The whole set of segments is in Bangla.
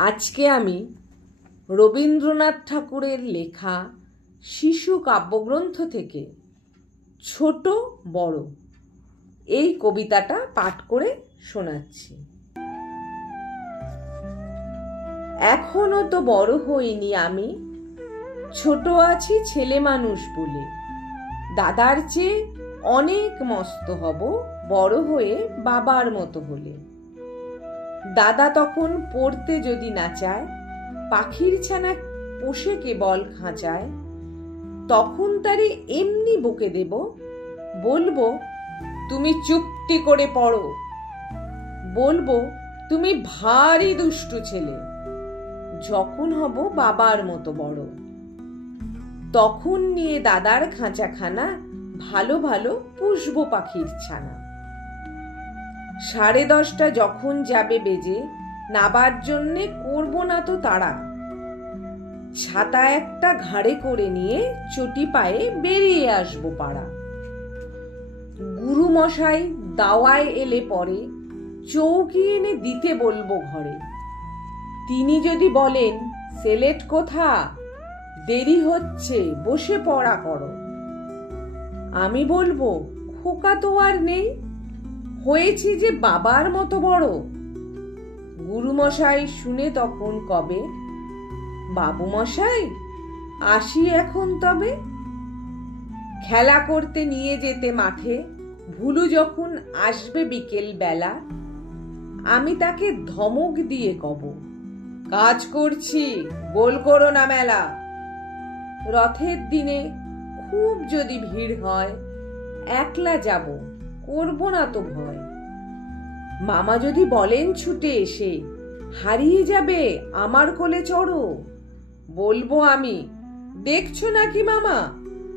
আজকে আমি রবীন্দ্রনাথ ঠাকুরের লেখা শিশু কাব্যগ্রন্থ থেকে ছোট বড় এই কবিতাটা পাঠ করে শোনাচ্ছি। এখনো তো বড় হইনি আমি, ছোট আছি ছেলে মানুষ বলে। দাদার চেয়ে অনেক মস্ত হব বড় হয়ে বাবার মতো হলে। দাদা তখন পড়তে যদি না চায়, পাখির ছানা পোষে কেবল খাঁচায়, তখন তারে এমনি বকে দেব, বলবো তুমি চুপটি করে পড়ো, বলবো তুমি ভারী দুষ্টু ছেলে। যখন হব বাবার মতো বড়, তখন নিয়ে দাদার খাঁচাখানা ভালো ভালো পুষবো পাখির ছানা। 10:30 যখন যাবে বেজে, নাবার জন্যে করবো না তো তাড়া। ছাতা একটা ঘাড়ে করে নিয়ে চটি পায়ে বেরিয়ে আসবো পাড়া। গুরু মশাই দাওয়ায় এলে পরে চৌকি এনে দিতে বলবো ঘরে। তিনি যদি বলেন সেলেট কোথা, দেরি হচ্ছে বসে পড়া করো, আমি বলবো খোকা তো আর নেই, হয়েছি যে বাবার মতো বড়। গুরু মশাই শুনে তখন কবে, বাবু মশাই আসি এখন তবে। খেলা করতে নিয়ে যেতে মাঠে, ভুলু যখন আসবে বিকেল বেলা, আমি তাকে ধমক দিয়ে কব, কাজ করছি গোল করো না মেলা। রথের দিনে খুব যদি ভিড় হয়, একলা যাব করবো না তো ভয়। মামা যদি বলেন ছুটে এসে, হারিয়ে যাবে আমার কোলে চড়ো, বলবো আমি, দেখছো নাকি মামা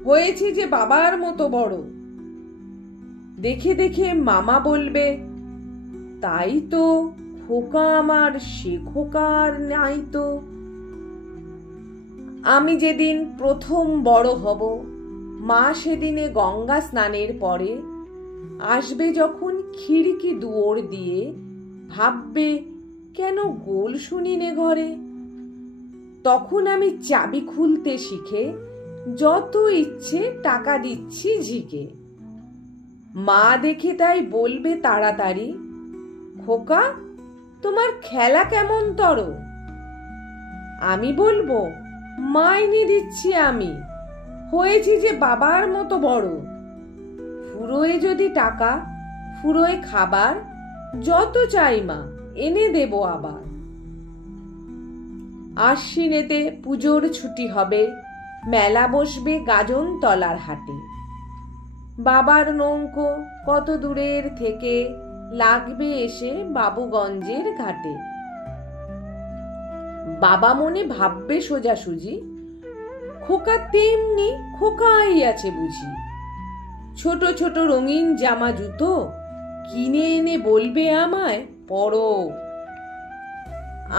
হয়েছে যে বাবার মতো বড়। দেখে দেখে মামা বলবে, তাই তো খোকা আমার, সে খোকা আর নাই তো। আমি যেদিন প্রথম বড় হব, মা সেদিনে গঙ্গা স্নানের পরে আসবে যখন খিড়কি দুয়ার দিয়ে, ভাববে কেন গোল শুনিনে ঘরে। তখন আমি চাবি খুলতে শিখে যত ইচ্ছে টাকা দিচ্ছি ঝিকে। মা দেখে তাই বলবে তাড়াতাড়ি, খোকা তোমার খেলা কেমন তর। আমি বলবো মাইনে দিচ্ছি আমি, হয়েছি যে বাবার মতো বড়। ফুরোয় যদি টাকা, ফুরোয় খাবার, যত চাই মা এনে দেব আবার। আশ্বিনেতে পুজোর ছুটি হবে, মেলা বসবে গাজন তলার হাটে। বাবার নৌকো কত দূরের থেকে লাগবে এসে বাবুগঞ্জের ঘাটে। বাবা মনে ভাববে সোজাসুজি, খোকা তেমনি খোকাই আছে বুঝি। ছোট ছোট রঙিন জামা জুতো কিনে এনে বলবে আমায় পরো।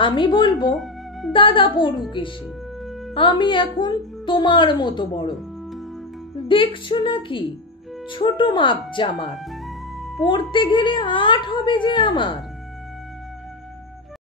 আমি বলবো দাদা পড়ুক এসে, আমি এখন তোমার মতো বড়। দেখছো নাকি ছোট মাপ জামার, পড়তে গেলে 8 হবে যে আমার।